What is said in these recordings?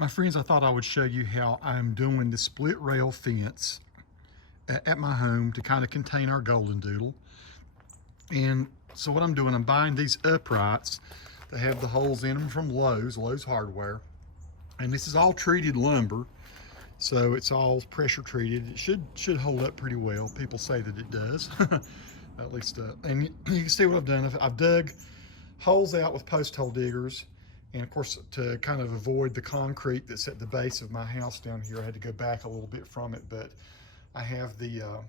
My friends, I thought I would show you how I'm doing the split rail fence at my home to kind of contain our golden doodle. And so what I'm doing, I'm buying these uprights that have the holes in them from Lowe's Hardware. And this is all treated lumber, so it's all pressure treated. It should hold up pretty well. People say that it does, at least. And you can see what I've done. I've dug holes out with post hole diggers. And of course, to kind of avoid the concrete that's at the base of my house down here, I had to go back a little bit from it, but I have the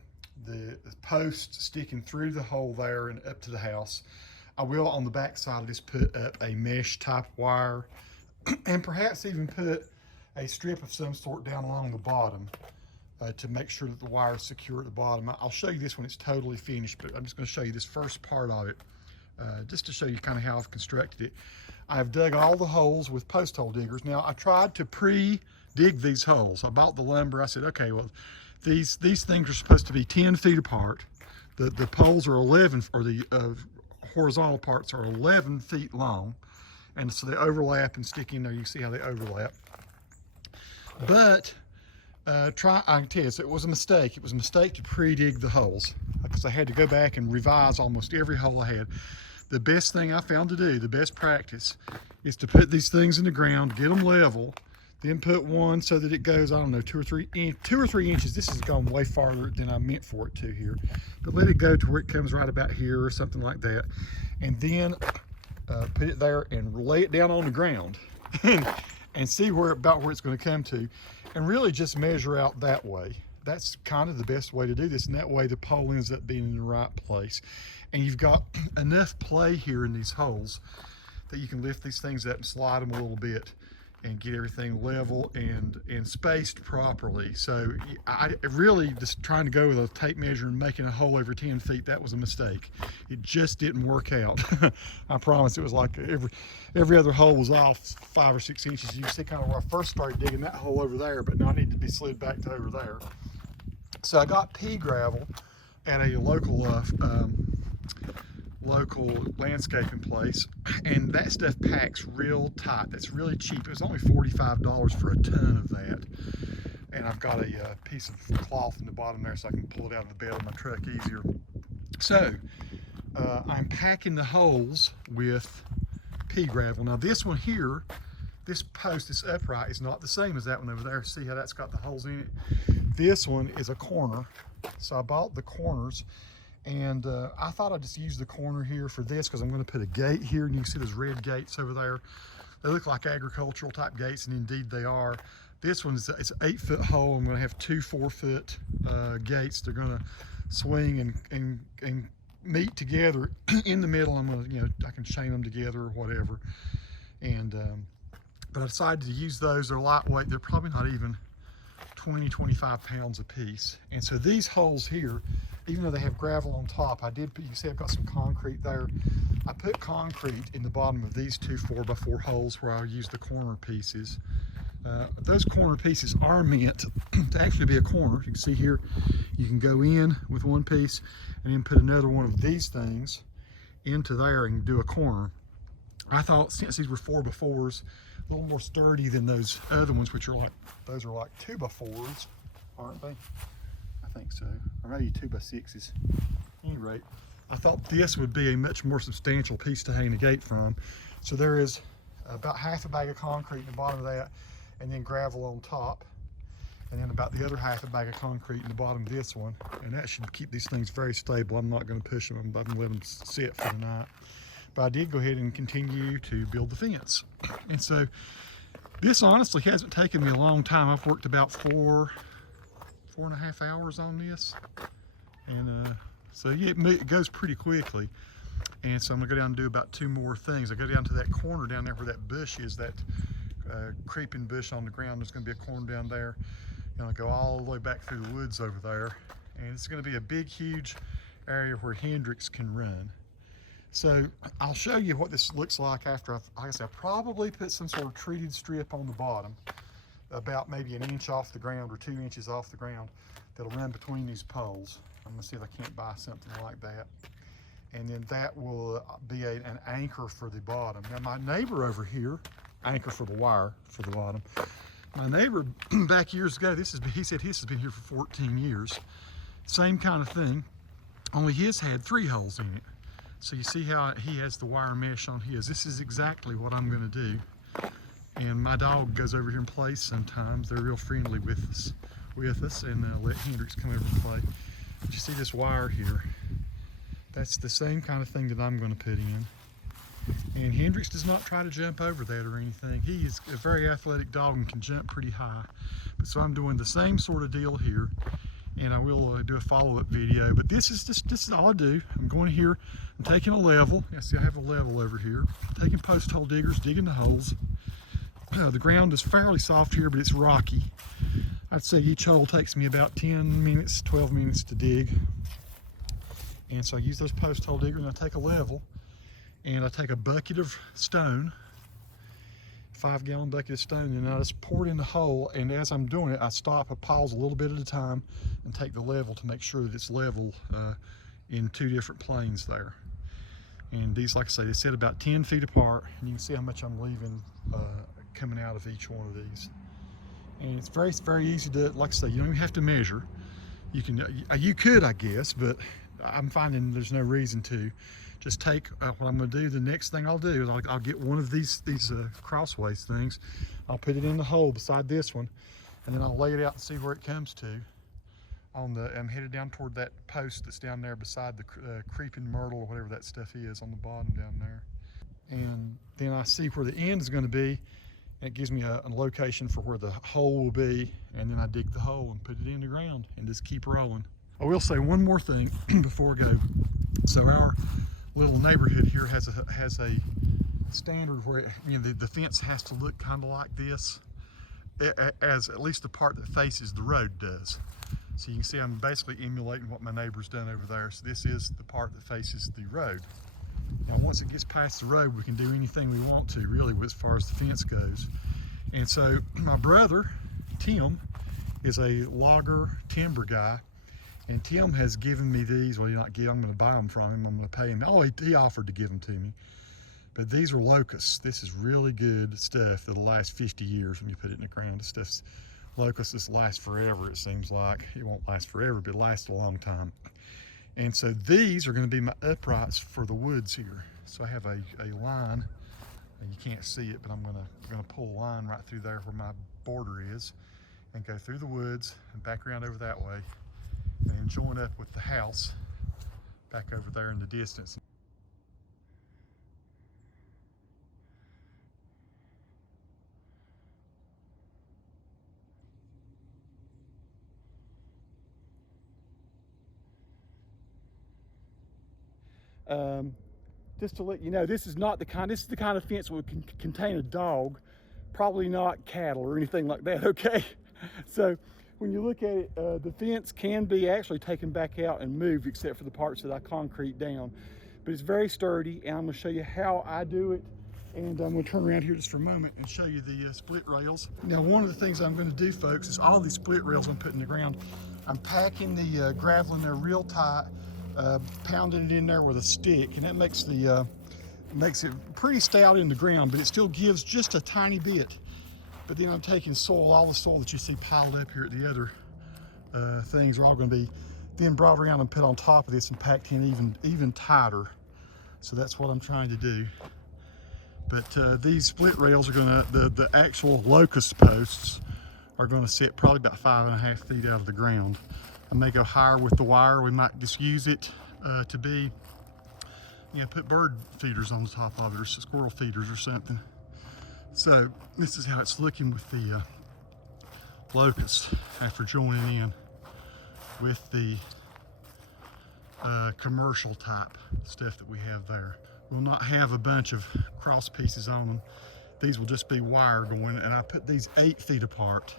post sticking through the hole there and up to the house. I will, on the back side of this, put up a mesh type wire and perhaps even put a strip of some sort down along the bottom to make sure that the wire is secure at the bottom. I'll show you this when it's totally finished, but I'm just going to show you this first part of it just to show you kind of how I've constructed it. I've dug all the holes with post hole diggers. Now, I tried to pre-dig these holes. I bought the lumber. I said, okay, well, these things are supposed to be 10 feet apart. The poles are 11, or the horizontal parts are 11 feet long. And so they overlap and stick in there. You can see how they overlap. But I can tell you, so it was a mistake. It was a mistake to pre-dig the holes because I had to go back and revise almost every hole I had. The best thing I found to do, the best practice, is to put these things in the ground, get them level, then put one so that it goes, I don't know, 2 or 3 inches. This has gone way farther than I meant for it to here. But let it go to where it comes right about here or something like that. And then put it there and lay it down on the ground and see about where it's going to come to. And really just measure out that way. That's kind of the best way to do this, and that way the pole ends up being in the right place. And you've got enough play here in these holes that you can lift these things up and slide them a little bit and get everything level and spaced properly. So I really just trying to go with a tape measure and making a hole every 10 feet, that was a mistake. It just didn't work out. I promise. It was like every other hole was off 5 or 6 inches. You can see kind of where I first started digging that hole over there, but now I need to be slid back to over there. So I got pea gravel at a local landscaping place, and that stuff packs real tight. That's really cheap. It was only $45 for a ton of that. And I've got a piece of cloth in the bottom there so I can pull it out of the bed of my truck easier. So I'm packing the holes with pea gravel. Now this one here, this post, this upright, is not the same as that one over there. See how that's got the holes in it? This one is a corner. So I bought the corners, and I thought I'd just use the corner here for this because I'm going to put a gate here, and you can see those red gates over there. They look like agricultural type gates, and indeed they are. This one is it's an 8-foot hole. I'm going to have 2 4-foot gates. They're going to swing and meet together in the middle. I'm going to, I can chain them together or whatever. And but I decided to use those. They're lightweight. They're probably not even 20, 25 pounds a piece. And so these holes here, even though they have gravel on top, you can see I've got some concrete there. I put concrete in the bottom of these 2 4x4 holes where I'll use the corner pieces. Those corner pieces are meant to actually be a corner. You can see here, you can go in with one piece and then put another one of these things into there and do a corner. I thought, since these were 4x4s, a little more sturdy than those other ones, which are like, those are like 2x4s, aren't they? I think so, or maybe 2x6s. At any rate, I thought this would be a much more substantial piece to hang the gate from. So there is about half a bag of concrete in the bottom of that, and then gravel on top, and then about the other half a bag of concrete in the bottom of this one, and that should keep these things very stable. I'm not going to push them. I'm going to let them sit for the night. But I did go ahead and continue to build the fence. And so this honestly hasn't taken me a long time. I've worked about 4.5 hours on this. And so yeah, it goes pretty quickly. And so I'm gonna go down and do about 2 more things. I go down to that corner down there where that bush is, that creeping bush on the ground. There's gonna be a corner down there. And I'll go all the way back through the woods over there. And it's gonna be a big, huge area where Hendrix can run. So I'll show you what this looks like after like I said, I probably put some sort of treated strip on the bottom, about maybe 1 inch off the ground or 2 inches off the ground, that'll run between these poles. I'm gonna see if I can't buy something like that. And then that will be an anchor for the bottom. Now my neighbor over here anchor for the wire for the bottom. My neighbor back years ago, he said his has been here for 14 years. Same kind of thing, only his had 3 holes in it. So you see how he has the wire mesh on his. This is exactly what I'm gonna do. And my dog goes over here and plays sometimes. They're real friendly with us, and let Hendrix come over and play. But you see this wire here? That's the same kind of thing that I'm gonna put in. And Hendrix does not try to jump over that or anything. He is a very athletic dog and can jump pretty high. But so I'm doing the same sort of deal here, and I will do a follow-up video. But this is all I do. I'm going here, I'm taking a level. Yeah, see I have a level over here. I'm taking post hole diggers, digging the holes. The ground is fairly soft here, but it's rocky. I'd say each hole takes me about 10 minutes, 12 minutes to dig. And so I use those post hole diggers, and I take a level, and I take a bucket of stone, 5-gallon bucket of stone, and I just pour it in the hole. And as I'm doing it, I stop, I pause a little bit at a time, and take the level to make sure that it's level in 2 different planes there. And these, like I say, they sit about 10 feet apart, and you can see how much I'm leaving coming out of each one of these. And it's very, very easy to, like I say, you don't even have to measure. You could, I guess, but I'm finding there's no reason to. Just take what I'm going to do. The next thing I'll do is I'll get one of these crossways things. I'll put it in the hole beside this one, and then I'll lay it out and see where it comes to. I'm headed down toward that post that's down there beside the creeping myrtle or whatever that stuff is on the bottom down there. And then I see where the end is going to be, and it gives me a location for where the hole will be, and then I dig the hole and put it in the ground and just keep rolling. I will say one more thing before I go. So our little neighborhood here has a standard where the fence has to look kind of like this, as at least the part that faces the road does. So you can see I'm basically emulating what my neighbor's done over there. So this is the part that faces the road. Now once it gets past the road, we can do anything we want to, really, as far as the fence goes. And so my brother, Tim, is a logger timber guy. And Tim has given me these. Well, I'm going to buy them from him. I'm going to pay him. Oh, he offered to give them to me. But these are locusts. This is really good stuff that'll last 50 years when you put it in the ground. This stuff's locusts. This lasts forever, it seems like. It won't last forever, but it lasts a long time. And so these are going to be my uprights for the woods here. So I have a line. You can't see it, but I'm going to pull a line right through there where my border is, and go through the woods and back around over that way, and join up with the house back over there in the distance. Just to let you know, this is the kind of fence that would contain a dog, probably not cattle or anything like that, okay? So when you look at it, the fence can be actually taken back out and moved, except for the parts that I concrete down. But it's very sturdy, and I'm going to show you how I do it. And I'm going to turn around here just for a moment and show you the split rails. Now, one of the things I'm going to do, folks, is all these split rails I'm putting in the ground, I'm packing the gravel in there real tight, pounding it in there with a stick, and that makes it pretty stout in the ground, but it still gives just a tiny bit. But then I'm taking soil, all the soil that you see piled up here at the other things are all going to be then brought around and put on top of this and packed in even tighter. So that's what I'm trying to do. But these split rails are going to, the actual locust posts are going to sit probably about 5.5 feet out of the ground. I may go higher with the wire. We might just use it to be, put bird feeders on the top of it, or squirrel feeders or something. So this is how it's looking with the locust after joining in with the commercial type stuff that we have there. We'll not have a bunch of cross pieces on them. These will just be wire going, and I put these 8 feet apart.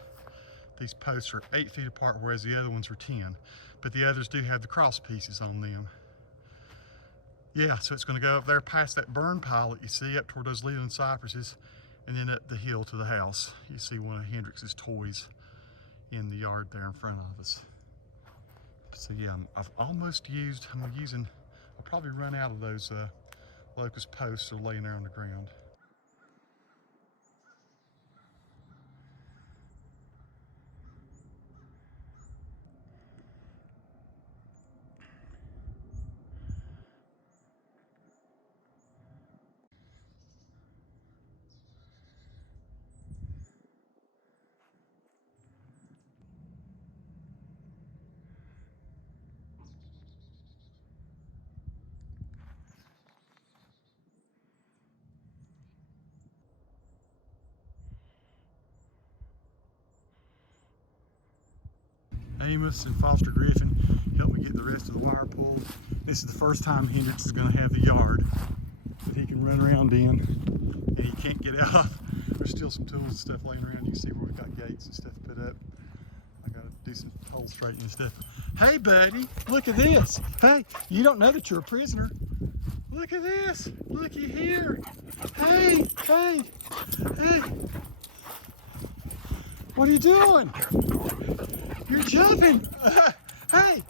These posts are 8 feet apart, whereas the other ones are 10. But the others do have the cross pieces on them. Yeah, so it's going to go up there past that burn pile that you see up toward those Leland cypresses, and then up the hill to the house. You see one of Hendrix's toys in the yard there in front of us. So yeah, I've almost used, I'll probably run out of those locust posts that are laying there on the ground. Amos and Foster Griffin helped me get the rest of the wire pulled. This is the first time Hendrix is going to have the yard that he can run around in, and he can't get out. There's still some tools and stuff laying around. You can see where we've got gates and stuff put up. I got to do some hole straightening and stuff. Hey buddy, look at this. Hey, you don't know that you're a prisoner. Look at this. Looky here. Hey, hey, hey. What are you doing? You're jumping. Hey,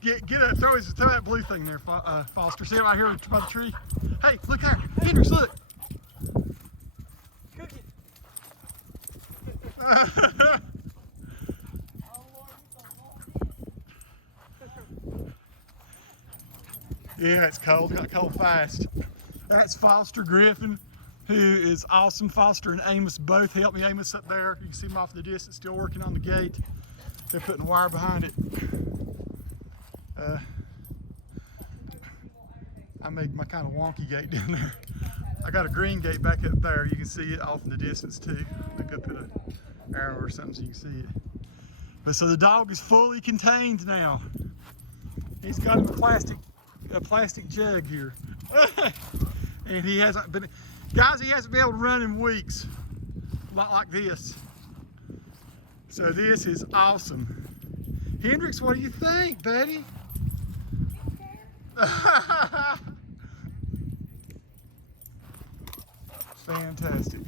get up. Throw that blue thing there, Foster. See it right here by the tree? Hey, look there. Hendrix, look. Yeah, it's cold. It got cold fast. That's Foster Griffin, who is awesome. Foster and Amos both helped me. Amos up there. You can see him off in the distance, still working on the gate. They're putting wire behind it. I made my kind of wonky gate down there. I got a green gate back up there. You can see it off in the distance too. Look up at an arrow or something so you can see it. But so the dog is fully contained now. He's got him a plastic jug here. And he hasn't been, guys, he hasn't been able to run in weeks. A lot like this. So this is awesome. Hendrix, what do you think, buddy? Fantastic.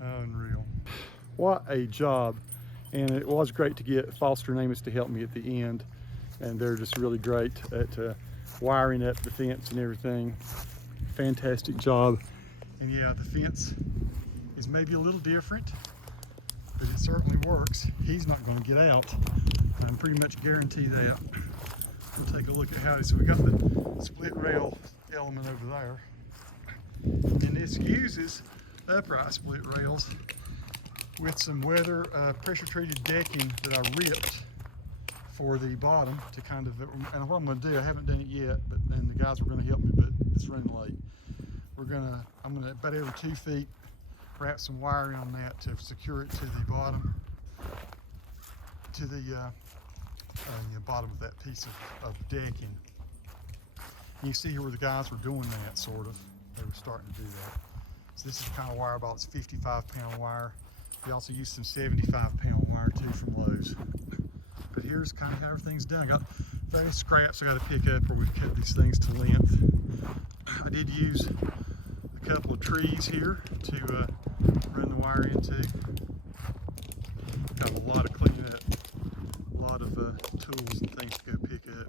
Unreal. What a job. And it was great to get Foster and Amos to help me at the end. And they're just really great at wiring up the fence and everything. Fantastic job. And yeah, the fence is maybe a little different, but it certainly works. He's not going to get out. I can pretty much guarantee that. We'll take a look at how it is. So we got the split rail element over there. And this uses upright split rails with some weather pressure treated decking that I ripped for the bottom to kind of, and what I'm going to do, I haven't done it yet, but then the guys were going to help me, but it's running late. I'm going to about every 2 feet wrap some wiring on that to secure it to the bottom, to the bottom of that piece of decking. And you see here where the guys were doing that, sort of. They were starting to do that. So this is the kind of wire ball. It's 55-pound wire. We also used some 75-pound wire too from Lowe's. But here's kind of how everything's done. I got various scraps I got to pick up where we've cut these things to length. I did use a couple of trees here to run the wire into. Got a lot of cleaning up, a lot of tools and things to go pick up.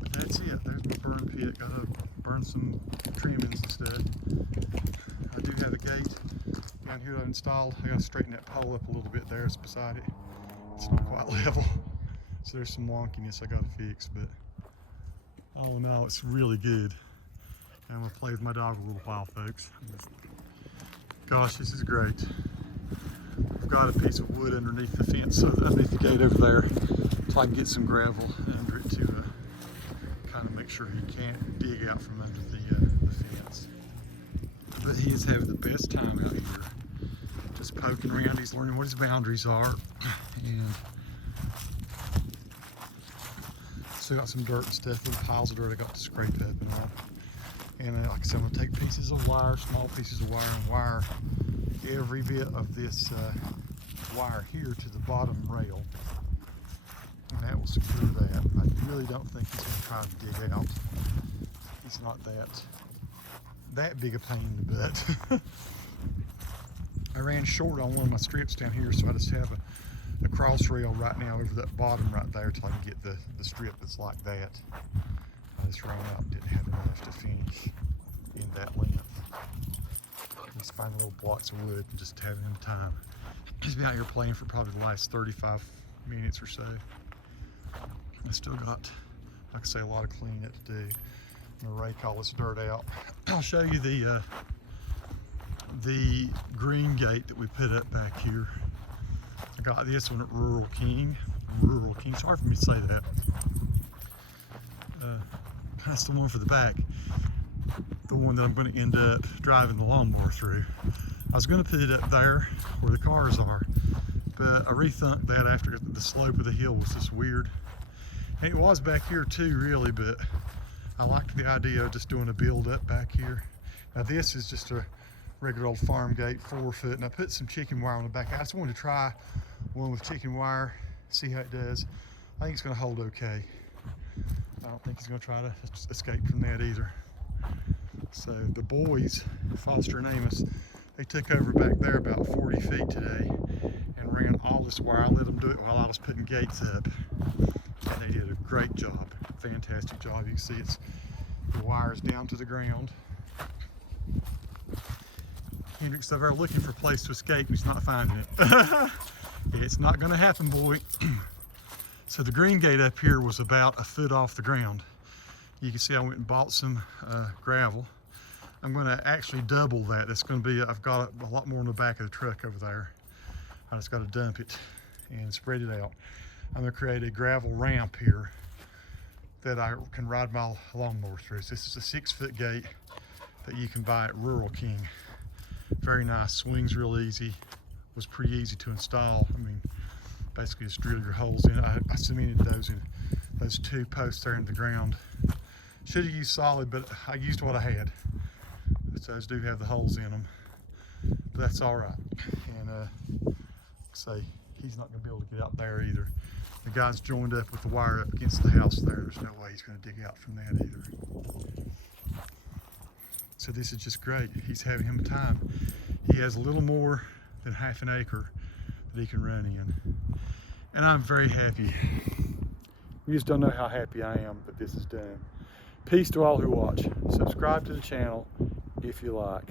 But that's it. There's my burn pit. Got to burn some trimmings and stuff. I do have a gate down here that I installed. I got to straighten that pole up a little bit there. It's beside it. It's not quite level. So there's some wonkiness I got to fix, but all in all, it's really good. I'm going to play with my dog a little while, folks. Gosh, this is great. I've got a piece of wood underneath the fence, so underneath the gate over there, so I can get some gravel under it to kind of make sure he can't dig out from under the fence. But he is having the best time out here. Just poking around, he's learning what his boundaries are. And still got some dirt and stuff, little piles of dirt I got to scrape up and all. And like I said, I'm going to take pieces of wire, small pieces of wire, and wire every bit of this wire here to the bottom rail. And that will secure that. I really don't think he's going to try to dig out. He's not that big a pain in the butt. I ran short on one of my strips down here, so I just have a cross rail right now over that bottom right there till I can get the strip that's like that. I just ran out and didn't have enough to finish in that length. Just finding little blocks of wood and just having him time. He's been out here playing for probably the last 35 minutes or so. I still got, like I say, a lot of cleaning up to do. I'm gonna rake all this dirt out. I'll show you the green gate that we put up back here. I got this one at Rural King. Sorry for me to say that. That's the one for the back. the one that I'm going to end up driving the lawnmower through. I was going to put it up there where the cars are, but I rethunk that after the slope of the hill was just weird. And it was back here too, really, but I liked the idea of just doing a build up back here. Now this is just a regular old farm gate, 4 foot, and I put some chicken wire on the back. I just wanted to try one with chicken wire, see how it does. I think it's going to hold okay. I don't think he's going to try to escape from that either. So the boys, Foster and Amos, they took over back there about 40 feet today and ran all this wire. I let them do it while I was putting gates up. And they did a great job, fantastic job. You can see the wires down to the ground. Hendrix over there looking for a place to escape, he's not finding it. It's not going to happen, boy. So the green gate up here was about a foot off the ground. You can see I went and bought some gravel. I'm going to actually double that. It's going to be, I've got a lot more in the back of the truck over there. I just got to dump it and spread it out. I'm going to create a gravel ramp here that I can ride my lawnmower through. So this is a 6-foot gate that you can buy at Rural King. Very nice, swings real easy. Was pretty easy to install. I mean, basically just drill your holes in. I cemented those in, those 2 posts there in the ground. Should have used solid, but I used what I had. But those do have the holes in them, but that's all right. And say he's not going to be able to get out there either. The guy's joined up with the wire up against the house there. There's no way he's going to dig out from that either. So this is just great. He's having him a time. He has a little more than half an acre that he can run in. And I'm very happy. You just don't know how happy I am that this is done. Peace to all who watch. Subscribe to the channel if you like.